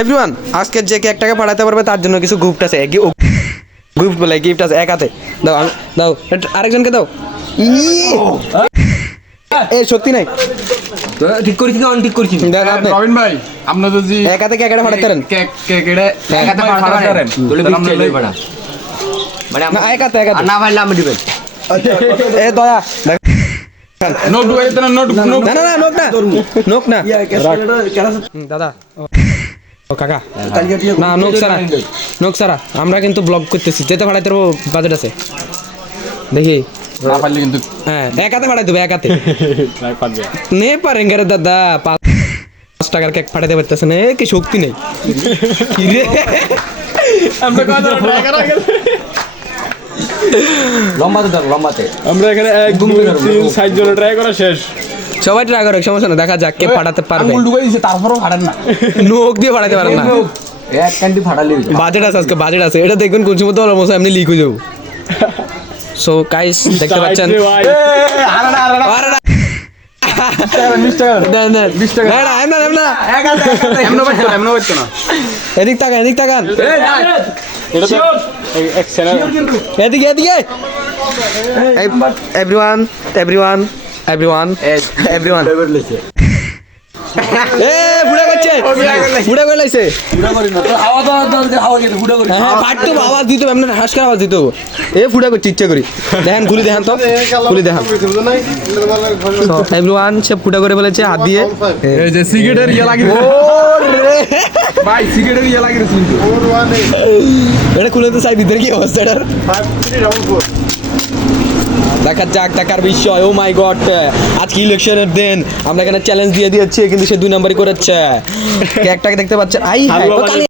Everyone, আজকে যে কেকটাকে পাঠাতে পারবে তার জন্য কিছু গিফট আছে। গিফট বলে গিফট আছে এক হাতে। দাও দাও, আরেকজনকে দাও। এই সত্যি নাই, ঠিক করেছি না ঠিক করেছি রবিন ভাই আপনি যদি এক হাতে কেকটা পাঠাতে পারেন। কেক এটা এক হাতে পাঠাতে পারেন তাহলে বিক্রি হয়ে যাবে না মানে না এক হাতে না পারলে আমি দিবেন এ দয়া নোট এটা নোট নোট না না না নোক না নোক না দাদা ও কাকা না নোক সারা আমরা কিন্তু ব্লগ করতেছি, যেতে পাঠাইতে পারবো, বাজেট আছে দেখি। না পারলে কিন্তু হ্যাঁ এক হাতে পাঠাই দেবো, এক হাতে নে পারেন রে দাদা। 5 টাকার কেক পাঠাতে পারতেছে না, কি শক্তি নেই আমরা কত টাকা রাখেন লম্বাতে ধর লম্বাতে আমরা এখানে 1 2 3 4 জন ট্রাই করা শেষ। সবাই ট্রাই করো, সমস্যা না, দেখা যাক কে পাঠাতে পারবে। আঙুল ঢুকাই দিয়েছে তারপরেও ফাটেন না, নোক দিয়ে পাঠাতে পারেন না। এক ক্যান্ডি ফাটালি বাজেট আছে, আজকে বাজেট আছে, এটা দেখবেন কোন সময় তো অলমোস্ট এমনি লিক হয়ে যাবো। সো গাইস দেখতে পাচ্ছেন, আরে না আরে না 20 টাকা দেন দেন 20 টাকা না না এমন এমন না, এমন হচ্ছে না এদিক তাকান এদিক তাকান, এটা তো এক চ্যানেল এদিকে এদিকে। এভরিওয়ান এভরিওয়ান এভরিওয়ান এভরিওয়ান এ বুড়া করছে, বুড়া করে লাইছে। হাওয়া দাও হাওয়া খেতে ফুটা করে হ্যাঁ ফাটতো, আওয়াজ দিত, এমন হাস করে আওয়াজ দিত। এ ফুটা করছে ইচ্ছা করি, দেখেন খুলি দেখেন তো, খুলি দেখেন। এভরিওয়ান সে ফুটা করে বলেছে হাত দিয়ে। এই যে সিগারেটের ইয়া লাগিয়ে ভাই সিগারেটের ইয়া লাগিয়ে কিন্তু এটা খুলে তো চাই ভিতরে কি অবস্থা এটার, দেখা যাক দেখার বিষয়। ও মাই গড, আজকে ইলেকশনের দিন আমরা এখানে চ্যালেঞ্জ দিয়ে দিয়েছি, কিন্তু সে 2 নম্বরই করেছে। কেকটাকে দেখতে পাচ্ছেন, আই